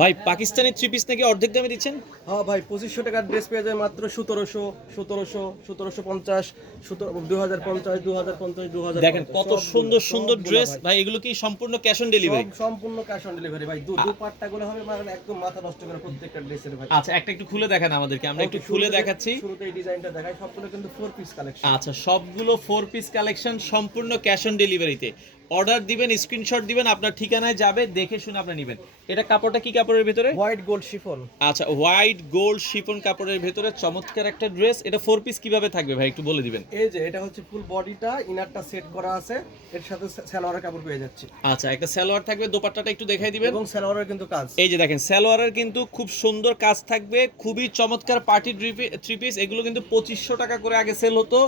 ভাই Pakistani three piece নাকি অর্ধেক দামে দিচ্ছেন? হ্যাঁ ভাই পঁচিশশো টাকার ড্রেস পেয়ে যায় মাত্র সতেরোশো সতেরোশো সতেরোশো পঞ্চাশ দু হাজার পঞ্চাশ দু হাজার পঞ্চাশ দু হাজার দেখেন কত সুন্দর সুন্দর ড্রেস ভাই। এগুলো কি সম্পূর্ণ ক্যাশ অন ডেলিভারি সম্পূর্ণ ক্যাশ অন ডেলিভারি ভাই। দু দু পাট্টা গুলো হবে মানে একদম মাথা নষ্ট করে প্রত্যেকটা ড্রেসের ভাই। আচ্ছা একটা একটু খুলে দেখান আমাদেরকে। আমরা একটু খুলে দেখাচ্ছি। শুরুতে এই ডিজাইনটা দেখাই। সবগুলো কিন্তু ফোর পিস কালেকশন আচ্ছা সবগুলো ফোর পিস কালেকশন সম্পূর্ণ ক্যাশ অন ডেলিভারিতে অর্ডার দিবেন স্ক্রিনশট দিবেন আপনার ঠিকানায় যাবে দেখে শুনে আপনি নেবেন। এটা কাপড়টা কি কাপড়ের ভিতরে? White gold chiffon. আচ্ছা হোয়াইট গোল্ড শিফন কাপড়ের ভিতরে চমৎকার একটা ড্রেস। এটা ফোর পিস কীভাবে থাকবে ভাই একটু বলে দিবেন? এই যে এটা হচ্ছে ফুল বডিটা ইনারটা সেট করা আছে। এর সাথে সালোয়ারের কাপড় পেয়ে যাচ্ছি। আচ্ছা একটা সালোয়ার থাকবে দোপাট্টাটা একটু দেখাই দিবেন। এবং সালোয়ারের কিন্তু কাজ। এই যে দেখেন সালোয়ারের কিন্তু খুব সুন্দর কাজ থাকবে খুবই চমৎকার পার্টি থ্রি পিস এগুলো কিন্তু পঁচিশশো টাকা করে আগে সেল হতো।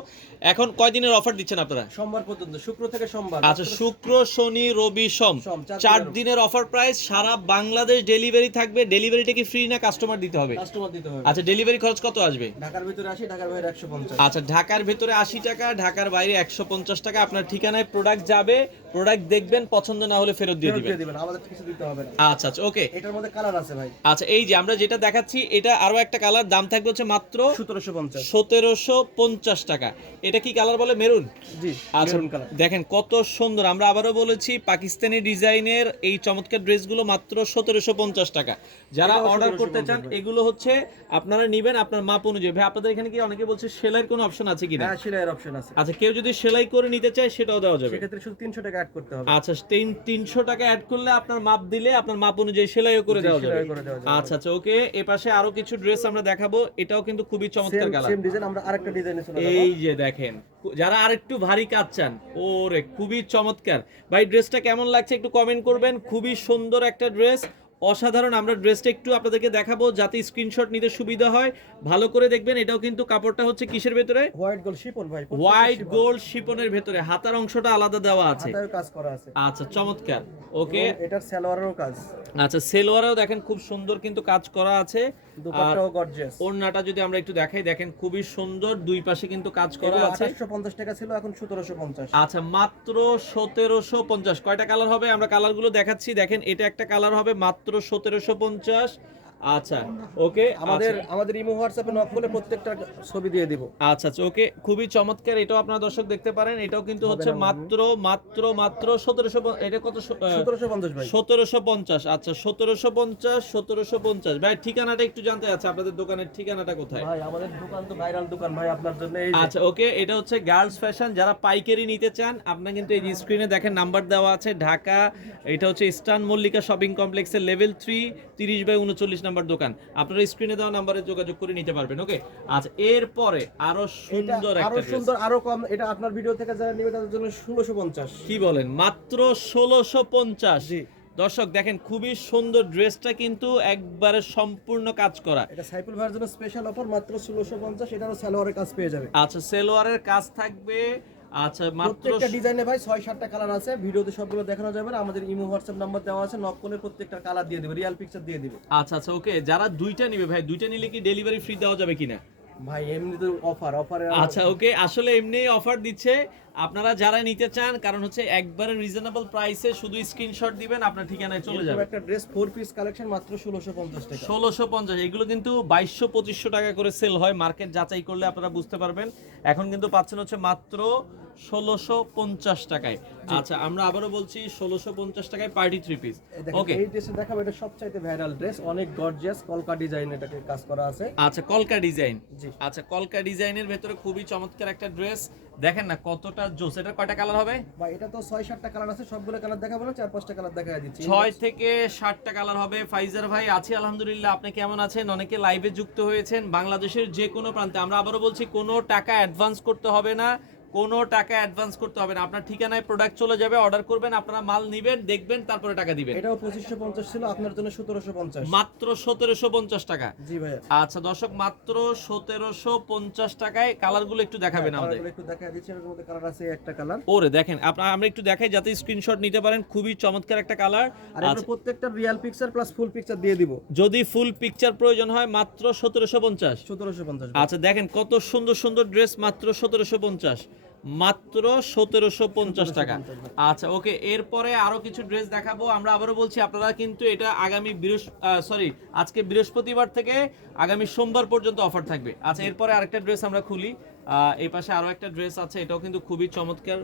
এখন কয়দিনের অফার দিচ্ছেন আপনারা? সোমবার পর্যন্ত শুক্র থেকে সোমবার। আচ্ছা শুক্র শনি রবি সোম। চার দিনের অফার প্রাইস সারা বাংলাদেশ ডেলিভারি থাকবে। ডেলিভারিটা কি ফ্রি না কাস্টমার দিতে হবে? কাস্টমার দিতে হবে। আচ্ছা ডেলিভারি খরচ কত আসবে? ঢাকার ভিতরে আসি ঢাকার বাইরে একশো পঞ্চাশ। আচ্ছা ঢাকার ভিতরে 80 টাকা ঢাকার বাইরে একশো পঞ্চাশ টাকা। আপনার ঠিকানায় প্রোডাক্ট যাবে। প্রোডাক্ট দেখবেন পছন্দ না হলে ফেরত দিয়ে দিবেন। আমাদের কিছু দিতে হবে না। আচ্ছা আচ্ছা ওকে এটার মধ্যে কালার আছে ভাই। আচ্ছা এই যে আমরা যেটা দেখাচ্ছি এটা আরও একটা কালার দাম থাকবে হচ্ছে মাত্র সতেরোশো পঞ্চাশ। সতেরোশো পঞ্চাশ টাকা। এটা কি কালার বলে? মেরুন জি আচ্ছা দেখেন কত সুন্দর আমরা আবারও বলেছি পাকিস্তানি ডিজাইনের এই চমৎকার ড্রেসগুলো মাত্র সতেরোশো পঞ্চাশ টাকা। যারা অর্ডার করতে চান এগুলো হচ্ছে আপনারা নিবেন আপনার মাপ অনুযায়ী। ভাই আপনাদের এখানে কি অনেকে বলছে সেলাইয়ের কোনো অপশন আছে কিনা? হ্যাঁ সেলাইয়ের অপশন আছে। আচ্ছা কেউ যদি সেলাই করে নিতে চায় সেটাও দেওয়া যাবে। সেক্ষেত্রে শুধু তিনশো টাকা অ্যাড করতে হবে। আচ্ছা তিন তিনশো টাকা অ্যাড করলে আপনার মাপ দিলে আপনার মাপ অনুযায়ী সেলাইও করে দেওয়া যাবে। আচ্ছা আচ্ছা ওকে এ পাশে আরও কিছু ড্রেস আমরা দেখাবো। এটাও কিন্তু খুবই চমৎকার কালার সেম ডিজাইন আমরা আরেকটা ডিজাইনে চলে এই যে দেখেন যারা আরেকটু ভারী কাজ চান ওরে খুবই চমৎকার। ভাই ড্রেসটা কেমন লাগছে একটু কমেন্ট করবেন। খুবই সুন্দর একটা ড্রেস অসাধারণ আমরা ড্রেসটা একটু আপনাদেরকে দেখাবো যাতে স্ক্রিনশট নিতে সুবিধা হয়। ভালো করে দেখবেন এটাও কিন্তু কাপড়টা হচ্ছে কিসের ভেতরে? হোয়াইট গোল্ড শিপন ভাই হোয়াইট গোল্ড শিপনের ভেতরে হাতার অংশটা আলাদা দেওয়া আছে। কাজ করা আছে। আচ্ছা চমৎকার। ওকে। এটার সালোয়ারেরও কাজ। আচ্ছা সেলোয়ারেও দেখেন খুব সুন্দর কিন্তু কাজ করা আছে। দুপাট্টাও গর্জিয়াস ওড়নাটা যদি আমরা একটু দেখাই দেখেন খুবই সুন্দর দুই পাশে কিন্তু কাজ করা আছে। আঠাশশো পঞ্চাশ টাকা ছিল এখন সতেরোশো পঞ্চাশ। আচ্ছা মাত্র সতেরোশো পঞ্চাশ। কয়টা কালার হবে? আমরা কালারগুলো দেখাচ্ছি। দেখেন এটা একটা কালার হবে মাত্র সতেরোশো পঞ্চাশ আচ্ছা ওকে আমাদের আমাদের আমাদের ইমো হোয়াটসঅ্যাপে নক করলে প্রত্যেকটা ছবি দিয়ে দিব। আচ্ছা আচ্ছা ওকে খুবই চমৎকার এটাও আপনারা দর্শক দেখতে পারেন এটাও কিন্তু হচ্ছে মাত্র মাত্র মাত্র সতেরোশো এটা কত সতেরোশো পঞ্চাশ ভাই। সতেরোশো পঞ্চাশ আচ্ছা সতেরোশো পঞ্চাশ সতেরোশো পঞ্চাশ। ভাই ঠিকানাটা একটু জানতে চাচ্ছি আপনাদের দোকানের ঠিকানাটা কোথায়? ভাই আমাদের দোকান তো ভাইরাল দোকান ভাই আপনার জন্য আচ্ছা ওকে এটা হচ্ছে গার্লস ফ্যাশন যারা পাইকারি নিতে চান আপনারা কিন্তু এই স্ক্রিনে দেখেন নাম্বার দেওয়া আছে ঢাকা এটা হচ্ছে ইস্টার্ন মল্লিকা শপিং কমপ্লেক্সের লেভেল থ্রি তিরিশ বাই উনচল্লিশ নাম্বার দোকান। আপনারা স্ক্রিনে দেওয়া নাম্বারে যোগাযোগ করে নিতে পারবেন ওকে আচ্ছা এরপরে আরও সুন্দর আরও সুন্দর আরও কম এটা আপনার ভিডিও থেকে যারা নিবে তাদের জন্য ষোলোশো পঞ্চাশ। কি বলেন? মাত্র ষোলোশো পঞ্চাশ। জি। দর্শক দেখেন খুবই সুন্দর ড্রেসটা কিন্তু একবারে সম্পূর্ণ কাজ করা। এটা সাইকেল ভাইয়ের জন্য স্পেশাল অফার মাত্র ষোলোশো পঞ্চাশ এটারও সালোয়ারের কাজ পেয়ে যাবে। আচ্ছা সেলোয়ারের কাজ থাকবে আচ্ছা মাত্র প্রত্যেকটা ডিজাইনে ভাই ছয় সাতটা কালার আছে। ভিডিওতে সবগুলো দেখানো যাবে না আমাদের ইমো হোয়াটসঅ্যাপ নাম্বার দেওয়া আছে নক করলে প্রত্যেকটা কালার দিয়ে দেবে রিয়াল পিকচার দিয়ে দিবে। আচ্ছা আচ্ছা ওকে যারা দুইটা নিবে ভাই দুইটা নিলে কি ডেলিভারি ফ্রি দেওয়া যাবে কিনা? ভাই এমনি তো অফার অফারে আচ্ছা ওকে আসলে এমনি অফার দিচ্ছে আপনারা যারা নিতে চান কারণ হচ্ছে একবারে রিজনেবল প্রাইসে শুধু স্ক্রিনশট দিবেন আপনার ঠিকানায় চলে যাবে। একটা ড্রেস ফোর পিস কালেকশন মাত্র ষোলোশো পঞ্চাশ টাকা। ষোলোশো পঞ্চাশ এগুলো কিন্তু বাইশশো পঁচিশশো টাকা করে সেল হয় মার্কেট যাচাই করলে আপনারা বুঝতে পারবেন। এখন কিন্তু পাচ্ছেন হচ্ছে মাত্র ষোলোশো পঞ্চাশ টাকায়। আচ্ছা আমরা আবারও বলছি ষোলোশো পঞ্চাশ টাকায় পার্টি থ্রি পিস ওকে এই ড্রেসটা দেখাবো এটা সবচাইতে ভাইরাল ড্রেস অনেক গর্জিয়াস কলকা ডিজাইন এটাকে কাজ করা আছে। আচ্ছা কলকা ডিজাইন। আচ্ছা কলকা ডিজাইনের ভেতরে খুবই চমৎকার একটা ড্রেস দেখেন না কতটা জোস। এটা কয়টা কালার হবে? বা এটা তো ছয় সাতটা কালার আছে সবগুলো কালার দেখা বলো চার পাঁচটা কালার দেখা দিচ্ছি। ছয় থেকে সাতটা কালার হবে। ফাইজার ভাই আছি আলহামদুলিল্লাহ আপনি কেমন আছেন? অনেকে লাইভে যুক্ত হয়েছেন বাংলাদেশের যে কোনো প্রান্তে। আমরা আবারও বলছি কোনো টাকা অ্যাডভান্স করতে হবে না। কোনো টাকা অ্যাডভান্স করতে হবে না। আপনার ঠিকানায় প্রোডাক্ট চলে যাবে অর্ডার করবেন আপনারা মাল নিবেন দেখবেন তারপরে টাকা দিবেন। এটাও পঁচিশশো পঞ্চাশ ছিল আপনার জন্য সতেরোশো পঞ্চাশ। মাত্র সতেরোশো পঞ্চাশ টাকা। জি ভাইয়া। আচ্ছা দর্শক মাত্র সতেরোশো পঞ্চাশ টাকায় কালারগুলো একটু দেখাবেন আমাদের। কালারগুলো একটু দেখা দিচ্ছি এর মধ্যে কালার আছে একটা কালার ওরে দেখেন আপনার আমরা একটু দেখাই যাতে স্ক্রিনশট নিতে পারেন খুবই চমৎকার একটা কালার আর এগুলো প্রত্যেকটা real picture plus full picture দিয়ে দিব। যদি ফুল পিকচার প্রয়োজন হয় মাত্র সতেরোশো পঞ্চাশ। সতেরোশো পঞ্চাশ। আচ্ছা দেখেন কত সুন্দর সুন্দর ড্রেস মাত্র সতেরোশো পঞ্চাশ। মাত্র সতেরোশো পঞ্চাশ টাকা। আচ্ছা ওকে এরপরে আরও কিছু ড্রেস দেখাবো। আমরা আবারও বলছি আপনারা কিন্তু এটা আগামী বৃহস্পতি সরি আজকে বৃহস্পতিবার থেকে আগামী সোমবার পর্যন্ত অফার থাকবে। আচ্ছা এরপরে আরেকটা ড্রেস আমরা খুলি। এই পাশে আরও একটা ড্রেস আছে এটাও কিন্তু খুবই চমৎকার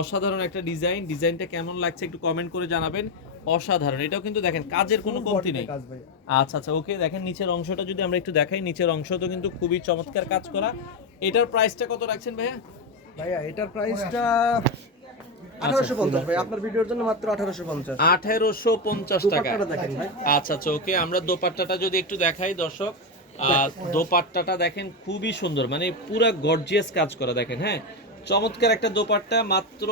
অসাধারণ একটা ডিজাইন। ডিজাইনটা কেমন লাগছে একটু কমেন্ট করে জানাবেন। অসাধারণ এটাও কিন্তু দেখেন কাজের কোনো কমতি নেই। আচ্ছা আচ্ছা ওকে দেখেন নিচের অংশটা যদি আমরা একটু দেখাই নিচের অংশ তো কিন্তু খুবই চমৎকার কাজ করা। এটার প্রাইসটা কত রাখছেন ভাইয়া? ভাইয়া এটার প্রাইসটা আঠারোশো পঞ্চাশ ভাই আপনার ভিডিওর জন্য মাত্র আঠারোশো পঞ্চাশ। আঠারোশো পঞ্চাশ টাকা। দেখেন আচ্ছা আচ্ছা ওকে আমরা দোপাট্টাটা যদি একটু দেখাই দর্শক দোপাট্টাটা দেখেন খুবই সুন্দর মানে পুরা গর্জিয়াস কাজ করা দেখেন হ্যাঁ? চমৎকার একটা দোপাট্টা মাত্র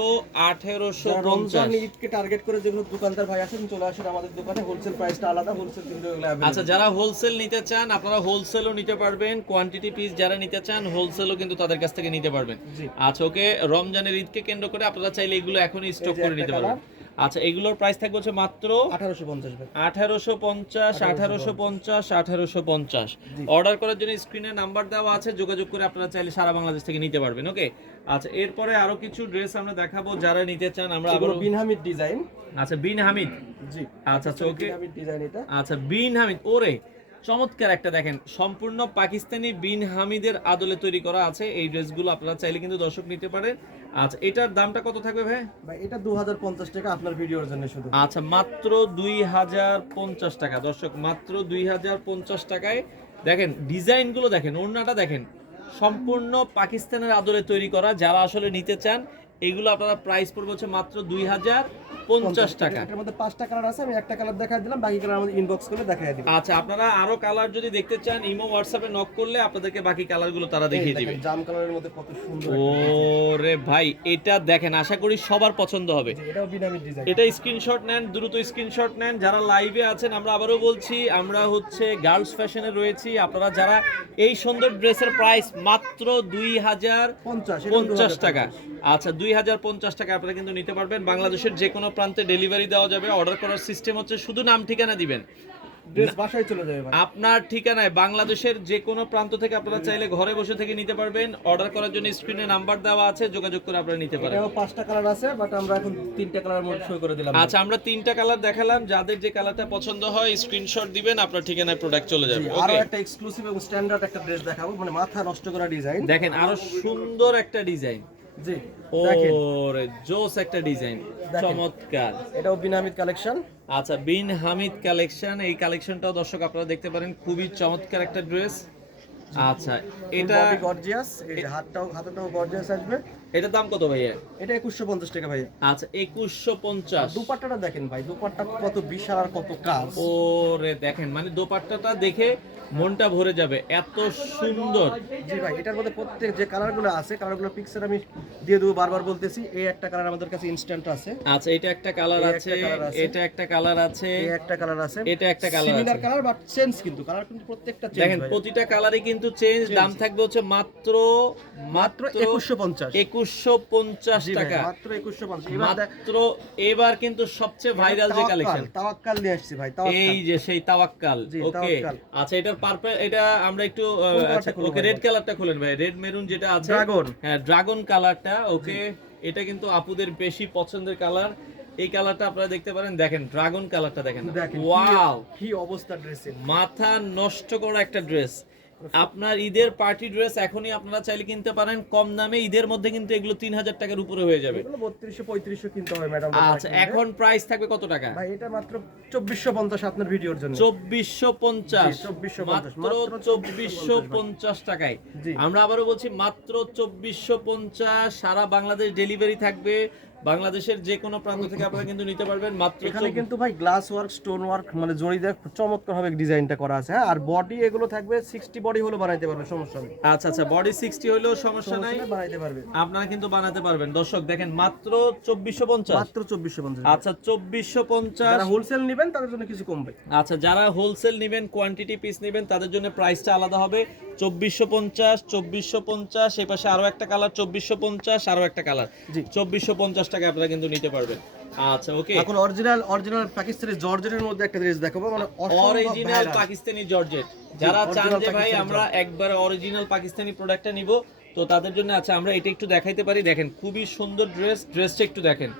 আঠেরোশো রমজান ঈদকে টার্গেট করে যেগুলো দোকানদার ভাই আছেন চলে আসেন আমাদের দোকানে। হোলসেল প্রাইসটা আলাদা হোলসেল কিন্তু আচ্ছা যারা হোলসেল নিতে চান আপনারা হোলসেলও নিতে পারবেন। কোয়ান্টিটি পিস যারা নিতে চান হোলসেলও কিন্তু তাদের কাছ থেকে নিতে পারবেন। আচ্ছা ওকে রমজানের ঈদকে কেন্দ্র করে আপনারা চাইলে এগুলো এখনই স্টক করে নিতে পারবেন। আচ্ছা এগুলোর প্রাইস থাকবে হচ্ছে মাত্র আঠারোশো পঞ্চাশ আঠারোশো পঞ্চাশ আঠারোশো পঞ্চাশ আঠারোশো পঞ্চাশ। অর্ডার করার জন্য স্ক্রিনে নাম্বার দেওয়া আছে যোগাযোগ করে আপনারা চাইলে সারা বাংলাদেশ থেকে নিতে পারবেন ওকে আচ্ছা এরপরে আরও কিছু ড্রেস আমরা দেখাবো যারা নিতে চান আমরা আবার বিন হামিদ ডিজাইন আচ্ছা বিন হামিদ জি। আচ্ছা আচ্ছা ওকে বিন হামিদ ডিজাইন এটা। আচ্ছা বিন হামিদ ওরে চমৎকার একটা দেখেন সম্পূর্ণ পাকিস্তানি বিন হামিদের আদলে তৈরি করা আছে এই ড্রেসগুলো আপনারা চাইলে কিন্তু দর্শক নিতে পারেন। আচ্ছা এটার দামটা কত থাকবে ভাই? ভাই এটা দু হাজার পঞ্চাশ টাকা আপনার ভিডিওর জন্য শুধু। আচ্ছা মাত্র দুই হাজার পঞ্চাশ টাকা। দর্শক মাত্র দুই হাজার পঞ্চাশ টাকায় দেখেন ডিজাইনগুলো দেখেন ওড়নাটা দেখেন সম্পূর্ণ পাকিস্তানের আদলে তৈরি করা। যারা আসলে নিতে চান এগুলো আপনারা প্রাইস পড়বে হচ্ছে মাত্র দুই হাজার পঞ্চাশ টাকা। এটার মধ্যে পাঁচটা কালার আছে আমি একটা কালার দেখাই দিলাম বাকি কালার আমাদের ইনবক্স করে দেখাই দিই আচ্ছা আপনারা আরও কালার যদি দেখতে চান ইমো হোয়াটসঅ্যাপে নক করলে আপনাদেরকে বাকি কালারগুলো তারা দেখিয়ে দিবে। জাম কালারের মধ্যে কত সুন্দর ওরে ভাই এটা দেখেন আশা করি সবার পছন্দ হবে। এটাও বিন হামিদ ডিজাইন এটা স্ক্রিনশট নেন দ্রুত স্ক্রিনশট নেন। যারা লাইভে আছেন আমরা আবারও বলছি আমরা হচ্ছে গার্লস ফ্যাশনে রয়েছি। আপনারা যারা এই সুন্দর ড্রেসের প্রাইস মাত্র দুই হাজার পঞ্চাশ টাকা। আচ্ছা দুই হাজার পঞ্চাশ টাকা আপনারা কিন্তু নিতে পারবেন বাংলাদেশের যে কোনো প্রান্তে ডেলিভারি দেওয়া যাবে অর্ডার করার সিস্টেম হচ্ছে শুধু নাম ঠিকানা দিবেন। বাসায় চলে যাবে আপনার ঠিকানায় বাংলাদেশের যে কোনো প্রান্ত থেকে আপনারা চাইলে ঘরে বসে থেকে নিতে পারবেন। অর্ডার করার জন্য স্ক্রিনে নাম্বার দেওয়া আছে যোগাযোগ করে আপনারা নিতে পারেন। এটাও পাঁচটা কালার আছে বাট আমরা এখন তিনটা কালার শো করে দিলাম। আচ্ছা আমরা তিনটা কালার দেখালাম। যাদের যে কালারটা পছন্দ হয় স্ক্রিনশট দিবেন আপনার ঠিকানায় প্রোডাক্ট চলে যাবে। আরও একটা এক্সক্লুসিভ এবং স্ট্যান্ডার্ড একটা ড্রেস দেখাবো। মানে মাথা নষ্ট করা ডিজাইন দেখেন আরও সুন্দর একটা ডিজাইন জি। ওরে জোস একটা ডিজাইন। চমৎকার। এটাও কালেকশন। আচ্ছা বিন হামিদ কালেকশন। এই কালেকশনটাও দর্শক আপনারা দেখতে পারেন খুবই চমৎকার একটা ড্রেস। আচ্ছা এটা গর্জিয়াস এই হাতটাও হাতটাও গর্জিয়াস আসবে। এটার দাম কত ভাইয়া? এটা একুশশো পঞ্চাশ টাকা ভাই আচ্ছা একুশশো পঞ্চাশ। দুপাট্টাটা দেখেন ভাই দুপাট্টা কত বিশাল আর কত কাজ। ওরে দেখেন মানে দোপাট্টাটা দেখে মনটা ভরে যাবে এত সুন্দর। জি ভাই এটার মধ্যে প্রত্যেক যে কালারগুলো আছে কালারগুলো পিকচার আমি দিয়ে দেবো বারবার বলতেছি। এই একটা কালার আমাদের কাছে ইনস্ট্যান্ট আছে। আচ্ছা এটা একটা কালার আছে। এটা একটা কালার আছে এই একটা কালার আছে। এটা একটা colour similar colour but change কিন্তু কালার কিন্তু প্রত্যেকটা চেঞ্জ দেখেন প্রতিটা কালারই কিন্তু চেঞ্জ দাম থাকবে হচ্ছে মাত্র মাত্র মাত্র একুশশো পঞ্চাশ। একুশশো পঞ্চাশ টাকা। মাত্র একুশশো পঞ্চাশ। মাত্র এবার কিন্তু সবচেয়ে ভাইরাল যে কালেকশন তাওয়াক্কাল নিয়ে আসছি ভাই এই যে সেই তাওয়াক্কাল ওকে। আচ্ছা এটার পার্পল এটা আমরা একটু আচ্ছা ওকে রেড কালারটা খুলেন ভাই রেড মেরুন যেটা আছে। ড্রাগন হ্যাঁ ড্রাগন কালারটা ওকে। এটা কিন্তু আপুদের বেশি পছন্দের কালার এই কালারটা আপনারা দেখতে পারেন দেখেন ড্রাগন কালারটা দেখেন। দেখেন ওয়াও কি অবস্থা ড্রেসের মাথা নষ্ট করা একটা ড্রেস আপনার ঈদের পার্টি ড্রেস এখনই আপনারা চাইলে কিনতে পারেন। কম দামে ঈদের মধ্যে কিন্তু এগুলো তিন হাজার টাকার উপরে হয়ে যাবে। এগুলো বত্রিশশো পঁয়ত্রিশশো কিনতে হবে ম্যাডাম আচ্ছা এখন প্রাইস থাকবে কত টাকা? ভাই এটা মাত্র চব্বিশশো পঞ্চাশ আপনার ভিডিওর জন্য। চব্বিশশো পঞ্চাশ। জি, 2450 মাত্র মাত্র চব্বিশশো পঞ্চাশ টাকায়। আমরা আবারও বলছি মাত্র চব্বিশশো পঞ্চাশ সারা বাংলাদেশ ডেলিভারি থাকবে। বাংলাদেশের যে কোনো প্রান্ত থেকে আপনারা কিন্তু নিতে পারবেন মাত্র এখানে কিন্তু ভাই গ্লাস ওয়ার্ক স্টোন ওয়ার্ক মানে জড়ি দিয়ে চমৎকার ভাবে ডিজাইনটা করা আছে হ্যাঁ? আর বডি এগুলো থাকবে সিক্সটি বডি হলো বানাইতে পারবে সমস্যা নেই। আচ্ছা আচ্ছা বডি সিক্সটি হলেও সমস্যা নাই। বানাইতে পারবে আপনারা কিন্তু বানাতে পারবেন। দর্শক দেখেন মাত্র চব্বিশশো পঞ্চাশ। মাত্র চব্বিশশো পঞ্চাশ। আচ্ছা চব্বিশশো পঞ্চাশ। যারা হোলসেল নেবেন তাদের জন্য কিছু কমবে। আচ্ছা যারা হোলসেল নেবেন কোয়ান্টিটি পিস নেবেন তাদের জন্য প্রাইসটা আলাদা হবে। চব্বিশশো পঞ্চাশ চব্বিশশো পঞ্চাশ এই পাশে আরও একটা কালার চব্বিশশো পঞ্চাশ আরও একটা কালার জি। চব্বিশশো পঞ্চাশ টাকা আপনারা কিন্তু নিতে পারবেন। আচ্ছা ওকে এখন অরিজিনাল অরিজিনাল পাকিস্তানি জর্জেটের মধ্যে একটা ড্রেস দেখাবো মানে অরিজিনাল পাকিস্তানি জর্জেট। যারা চান যে ভাই আমরা একবার অরিজিনাল পাকিস্তানি প্রোডাক্টটা নিব তো তাদের জন্য আচ্ছা আমরা এটা একটু দেখাইতে পারি। দেখেন খুবই সুন্দর ড্রেস ড্রেসটা একটু দেখেন।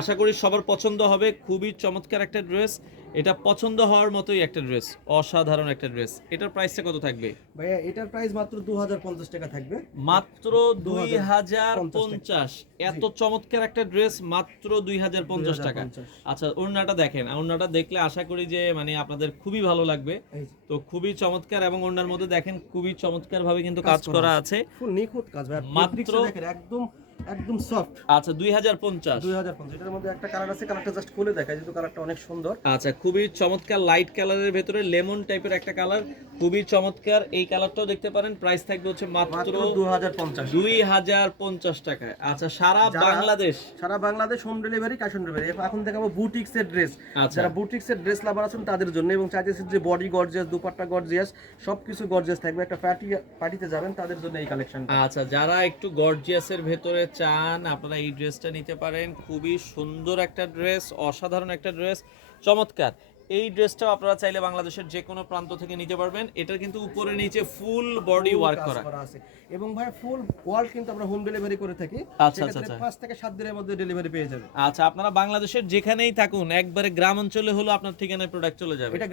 আশা করি সবার পছন্দ হবে খুবই চমৎকার একটা ড্রেস এটা পছন্দ হওয়ার মতোই একটা ড্রেস অসাধারণ একটা ড্রেস। এটার প্রাইসটা কত থাকবে? ভাইয়া এটার প্রাইস মাত্র দু হাজার পঞ্চাশ টাকা থাকবে। মাত্র দুই হাজার পঞ্চাশ এত চমৎকার একটা ড্রেস মাত্র দুই হাজার পঞ্চাশ টাকা। আচ্ছা ওড়নাটা দেখেন। ওড়নাটা দেখলে আশা করি যে মানে আপনাদের খুবই ভালো লাগবে। তো খুবই চমৎকার এবং ওড়নার মধ্যে দেখেন খুবই চমৎকার ভাবে কিন্তু কাজ করা আছে। নিখুঁত কাজ ভাই মাত্র- একদম একদম সফট আচ্ছা দুই হাজার পঞ্চাশ। দুই হাজার পঞ্চাশ এটার মধ্যে একটা কালার আছে কালারটা জাস্ট খুলে দেখায় যেহেতু কালারটা অনেক সুন্দর। আচ্ছা খুবই চমৎকার লাইট কালারের ভেতরে লেমন টাইপের একটা কালার খুবই চমৎকার এই কালারটাও দেখতে পারেন প্রাইস থাকবে হচ্ছে মাত্র মাত্র দু হাজার পঞ্চাশ। দুই হাজার পঞ্চাশ টাকায়। আচ্ছা সারা বাংলাদেশ। সারা Bangladesh home delivery cash on delivery এখন দেখাবো বুটিক্স এর ড্রেস আচ্ছা। যারা বুটিক্স এর ড্রেস লাভার আছেন তাদের জন্য এবং চাইতেছেন যে বডি গর্জিয়াস দুপাট্টা গর্জিয়াস সবকিছু গর্জিয়াস থাকবে। একটা পার্টি পার্টিতে যাবেন তাদের জন্য এই কালেকশন আচ্ছা যারা একটু গর্জিয়াসের ভেতরে চান আপনারা এই ড্রেসটা নিতে পারেন। খুবই সুন্দর একটা ড্রেস অসাধারণ একটা ড্রেস চমৎকার। এই ড্রেসটাও আপনারা চাইলে বাংলাদেশের যে কোনো প্রান্ত থেকে নিতে পারবেন। এটা কিন্তু উপরে নিচে ফুল বডি ওয়ার্ক করা। আছে। এবং ভাই ফুল ওয়ার্ল্ড কিন্তু আমরা হোম ডেলিভারি করে থাকি। আচ্ছা, আচ্ছা। পাঁচ থেকে সাত দিনের মধ্যে ডেলিভারি পেয়ে যাবে আচ্ছা আপনারা বাংলাদেশের যেখানেই থাকুন একবারে গ্রাম অঞ্চলে হলো আপনার ঠিকানায় প্রোডাক্ট চলে যাবে। এটা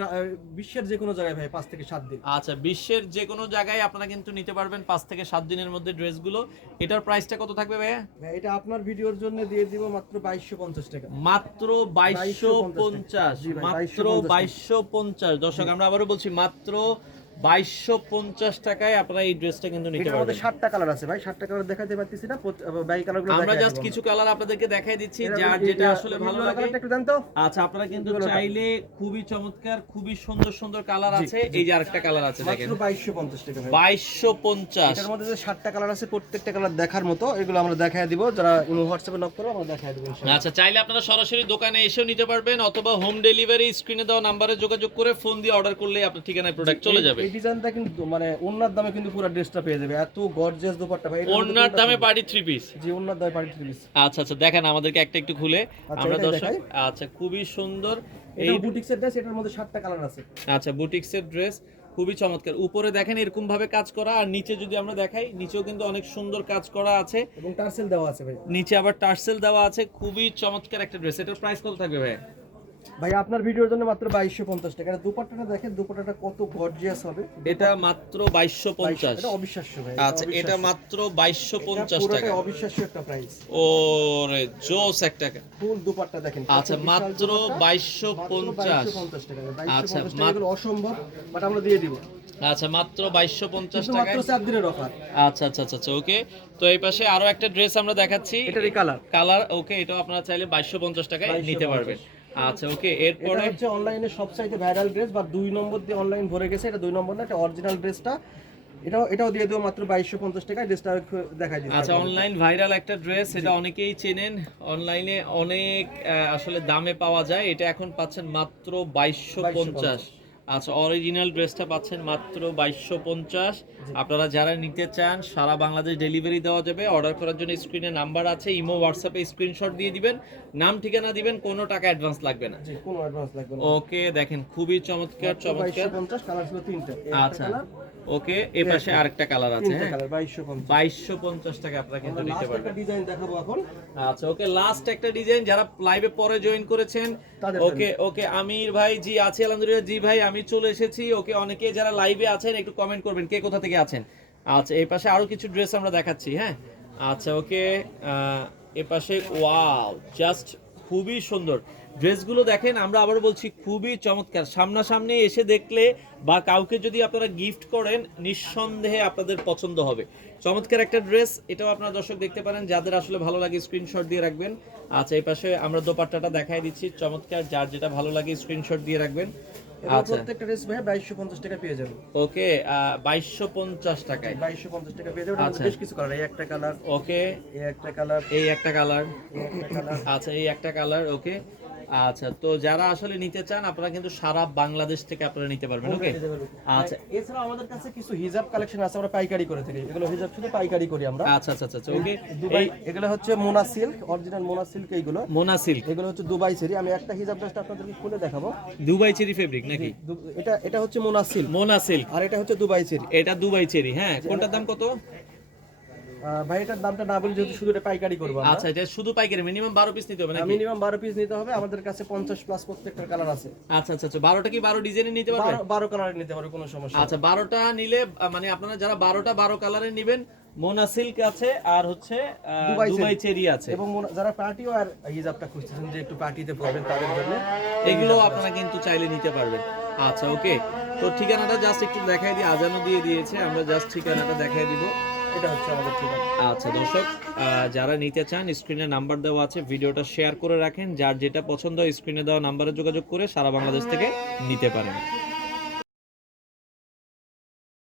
বিশ্বের যে কোনো জায়গায় ভাই পাঁচ থেকে সাত দিন। আচ্ছা বিশ্বের যে কোনো জায়গায় আপনারা কিন্তু নিতে পারবেন পাঁচ থেকে সাত দিনের মধ্যে ড্রেসগুলো। এটার প্রাইসটা কত থাকবে ভাইয়া? ভাই, এটা আপনার ভিডিওর জন্য দিয়ে দিব মাত্র বাইশশো পঞ্চাশ টাকা। মাত্র বাইশশো পঞ্চাশ জি ভাই, মাত্র 2250 বাইশশো পঞ্চাশ। দর্শক আমরা আবারও বলছি মাত্র বাইশশো পঞ্চাশ টাকায় আপনারা এই ড্রেসটা কিন্তু নিতে পারবেন। সাতটা কালার আছে ভাই সাতটা কালার দেখাতে পারতেছি না কালারগুলো আমরা জাস্ট কিছু কালার আপনাদেরকে দেখাই দিচ্ছি যার যেটা আসলে ভালো লাগে। একটু আচ্ছা আপনারা কিন্তু চাইলে খুবই চমৎকার খুবই সুন্দর সুন্দর কালার আছে। এই যে আরেকটা কালার আছে দেখেন। মাত্র বাইশশো পঞ্চাশ টাকা ভাই। এটার মধ্যে যে সাতটা কালার আছে প্রত্যেকটা কালার দেখার মতো এগুলো আমরা দেখাই দিব। যারা হোয়াটসঅ্যাপে নক করব আমরা দিব আচ্ছা চাইলে আপনারা সরাসরি দোকানে এসেও নিতে পারবেন অথবা হোম ডেলিভারি স্ক্রিনে দেওয়া নাম্বারে যোগাযোগ করে ফোন দিয়ে অর্ডার করলেই আপনার ঠিকানায় প্রোডাক্ট চলে যাবে। এই ডিজাইনটা কিন্তু মানে ওনার দামে কিন্তু পুরো ড্রেসটা পেয়ে যাবে। এত গর্জিয়াস দুপাট্টা ভাই। ওনার দামে পার্টি। থ্রি পিস জি ওনার দামে পার্টি থ্রি পিস আচ্ছা আচ্ছা দেখেন আমাদেরকে একটা একটু খুলে। আচ্ছা, আমরা দর্শক আচ্ছা খুবই সুন্দর। এই বুটিক্সের ড্রেস এটার মধ্যে সাতটা কালার আছে। আচ্ছা বুটিক্সের ড্রেস খুবই চমৎকার। উপরে দেখেন এরকম ভাবে কাজ করা আর নিচে যদি আমরা দেখাই নিচেও কিন্তু অনেক সুন্দর কাজ করা আছে। এবং টার্সেল দেওয়া আছে ভাই। নিচে আবার টার্সেল দেওয়া আছে খুবই চমৎকার একটা ড্রেস এটার প্রাইস কত থাকবে ভাই? ভাই আপনার ভিডিওর জন্য মাত্র বাইশশো পঞ্চাশ টাকা। এটা দুপাট্টাটা দেখেন দুপাট্টাটা কত গর্জিয়াস হবে। এটা মাত্র বাইশশো পঞ্চাশ। এটা অবিশ্বাস্য ভাই আচ্ছা এটা মাত্র বাইশশো পঞ্চাশ টাকা। অবিশ্বাস্য একটা প্রাইস ওরে জোস একটা ফুল দুপাট্টা দেখেন আচ্ছা মাত্র বাইশশো পঞ্চাশ। পঞ্চাশ টাকা। আচ্ছা, আচ্ছা মাত্র- অসম্ভব বাট আমরা দিয়ে দিব। আচ্ছা মাত্র বাইশশো পঞ্চাশ কিন্তু মাত্র চার দিনের অফার আচ্ছা আচ্ছা আচ্ছা আচ্ছা ওকে তো এই পাশে আরও একটা ড্রেস আমরা দেখাচ্ছি। এটারই কালার কালার ওকে এটাও আপনারা চাইলে বাইশশো পঞ্চাশ টাকায় নিতে পারবেন। আচ্ছা ওকে এরপরে? হচ্ছে অনলাইনে সব সাইটে ভাইরাল ড্রেস বা দুই নম্বর দিয়ে অনলাইন ভরে গেছে এটা দুই নম্বর না এটা অরিজিনাল ড্রেসটা এটাও এটাও দিয়ে দেবো মাত্র বাইশশো পঞ্চাশ টাকায় ড্রেসটা দেখাই দিচ্ছি আচ্ছা অনলাইন ভাইরাল একটা ড্রেস এটা অনেকেই চেনেন। অনলাইনে অনেক আসলে দামে পাওয়া যায় এটা এখন পাচ্ছেন মাত্র বাইশশো পঞ্চাশ। আচ্ছা অরিজিনাল ড্রেসটা পাচ্ছেন মাত্র বাইশশো পঞ্চাশ। আপনারা যারা নিতে চান সারা বাংলাদেশ ডেলিভারি দেওয়া যাবে। অর্ডার করার জন্য স্ক্রিনে নাম্বার আছে ইমো হোয়াটসঅ্যাপে স্ক্রিনশট দিয়ে দিবেন। নাম ঠিকানা দিবেন কোনো টাকা অ্যাডভান্স লাগবে না। কোনো অ্যাডভান্স লাগবে না। ওকে দেখেন খুবই চমৎকার চমৎকার। বাইশশো কালার ছিল তিনটা। আচ্ছা। ওকে এ পাশে আরেকটা কালার আছে হ্যাঁ? কালার বাইশশো পঞ্চাশ। বাইশশো পঞ্চাশ টাকা আপনারা কিন্তু নিতে পারবেন একটা ডিজাইন দেখাবো এখন। আচ্ছা ওকে লাস্ট একটা ডিজাইন যারা লাইভে পরে জয়েন করেছেন ওকে ওকে আমির ভাই জি আছি আলহামদুলিল্লাহ জি ভাই আমি চলে এসেছি। ওকে অনেকে যারা লাইভে আছেন একটু কমেন্ট করবেন কে কোথা থেকে আছেন? আচ্ছা এই পাশে আরও কিছু ড্রেস আমরা দেখাচ্ছি হ্যাঁ? আচ্ছা ওকে এ পাশে ওয়াও জাস্ট খুবই সুন্দর। ড্রেসগুলো দেখেন আমরা আবার বলছি খুবই চমৎকার। সামনাসামনি এসে দেখলে বা কাউকে যদি আপনারা গিফট করেন নিঃসন্দেহে আপনাদের পছন্দ হবে। চমৎকার একটা ড্রেস এটাও আপনারা দর্শক দেখতে পারেন যাদের আসলে ভালো লাগে স্ক্রিনশট দিয়ে রাখবেন। আচ্ছা এই পাশে আমরা দোপাট্টাটা দেখাই দিচ্ছি চমৎকার যার যেটা ভালো লাগে স্ক্রিনশট দিয়ে রাখবেন। আচ্ছা। প্রত্যেকটা ড্রেস ভাই বাইশশো পঞ্চাশ টাকা পেয়ে যাবে ওকে বাইশশো পঞ্চাশ টাকায়। বাইশশো পঞ্চাশ টাকা পেয়ে যাবে। বেশ কিছু কালার এই একটা কালার ওকে। এই একটা কালার এই একটা কালার এই একটা কালার এই একটা কালার ওকে। আচ্ছা তো যারা আসলে নিতে চান আপনারা কিন্তু সারা বাংলাদেশ থেকে আপনারা নিতে পারবেন ওকে? আচ্ছা। এছাড়া আমাদের কাছে কিছু হিজাব কালেকশন আছে আমরা পাইকারি করে থাকি। এগুলো হিজাব শুধু পাইকারি করি আমরা। আচ্ছা আচ্ছা আচ্ছা ওকে। দুবাই এগুলো হচ্ছে Mona silk original Mona silk এইগুলো। Mona silk. এগুলো হচ্ছে দুবাই চেরি। আমি একটা হিজাব জাস্ট আপনাদেরকে খুলে দেখাবো। দুবাই চেরি ফেব্রিক নাকি? এটা এটা হচ্ছে মোনা সিল্ক। Mona silk. আর এটা হচ্ছে দুবাই সেরি এটা দুবাই চেরি হ্যাঁ। কোনটার দাম কত? ভাই এটার দামটা না বলে যেহেতু শুধু এটা পাইকারি করব আচ্ছা এটা শুধু পাইকারি মিনিমাম বারো পিস নিতে হবে নাকি? মিনিমাম বারো পিস নিতে হবে আমাদের কাছে পঞ্চাশ প্লাস প্রত্যেকটা কালার আছে। আচ্ছা আচ্ছা আচ্ছা বারোটা কি বারো ডিজাইনে নিতে পারবে? নিতে পারবে কোনো সমস্যা আচ্ছা বারোটা নিলে মানে আপনারা যারা নেবেন মোনা সিল্ক আছে আর হচ্ছে দুবাই চেরি। আছে। এবং যারা পার্টিও আর হিজাবটা খুঁজতেছেন যে একটু পার্টিতে পড়বেন তাদের জন্য এগুলো আপনারা কিন্তু চাইলে নিতে পারবেন। আচ্ছা ওকে তো ঠিকানাটা জাস্ট একটু দেখাই দিই আজানও দিয়ে দিয়েছে আমরা জাস্ট ঠিকানাটা দেখাই দিব। এটা আচ্ছা দর্শক যারা নিতে চান স্ক্রিনে নাম্বার দেওয়া আছে, ভিডিওটা শেয়ার করে রাখেন। যার যেটা পছন্দ স্ক্রিনে দেওয়া নাম্বারে যোগাযোগ করে সারা বাংলাদেশ থেকে নিতে পারেন।